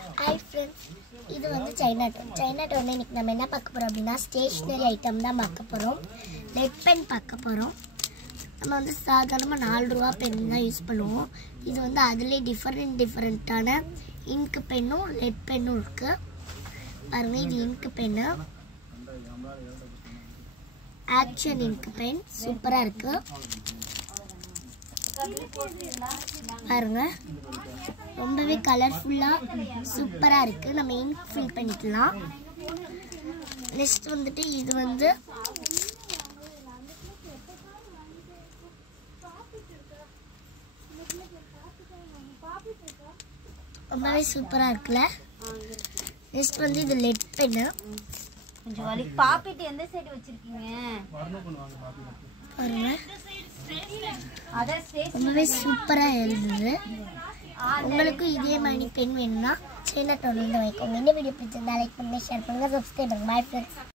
Hi friends, இது வந்து China town இன்னைக்கு நம்ம என்ன பார்க்க போறோம் அப்படினா ஸ்டேஷனரி ஐட்டம் தான் பார்க்க போறோம். லெட் பென் பார்க்க போறோம். நம்ம வந்து சாதாரணமா 4 ரூபாய் பென் தான் யூஸ் பண்ணுவோம். இது வந்து அதிலே டிஃபரண்டான இங்க் பென்னும் லெட் பென்னும் இருக்கு. பாருங்க இது ink pen. Action ink pen சூப்பரா இருக்கு. பாருங்க ரொம்பவே கலர்ஃபுல்லா சூப்பரா இருக்கு. நம்ம இங்க் ஃபில் பண்ணிக்கலாம். நெக்ஸ்ட் வந்துட்டு இது வந்து ரொம்பவே சூப்பரா இருக்குல. நெக்ஸ்ட் வந்து இது லெட் பென். கொஞ்சம் வலி பாப்பிட் எந்த சைடு வச்சிருக்கீங்க பாருங்க அத ஸ்பேஸ் ரொம்பவே சூப்பரா எழுதுது. உங்களுக்கு இதே மாதிரி பென் வேணும்னா China town ல வாங்கிக்கோங்க. இந்த வீடியோ பிடிச்சிருந்தா லைக் பண்ணுங்க, ஷேர் பண்ணுங்க, சப்ஸ்கிரைப் பண்ணுங்க. Bye friends.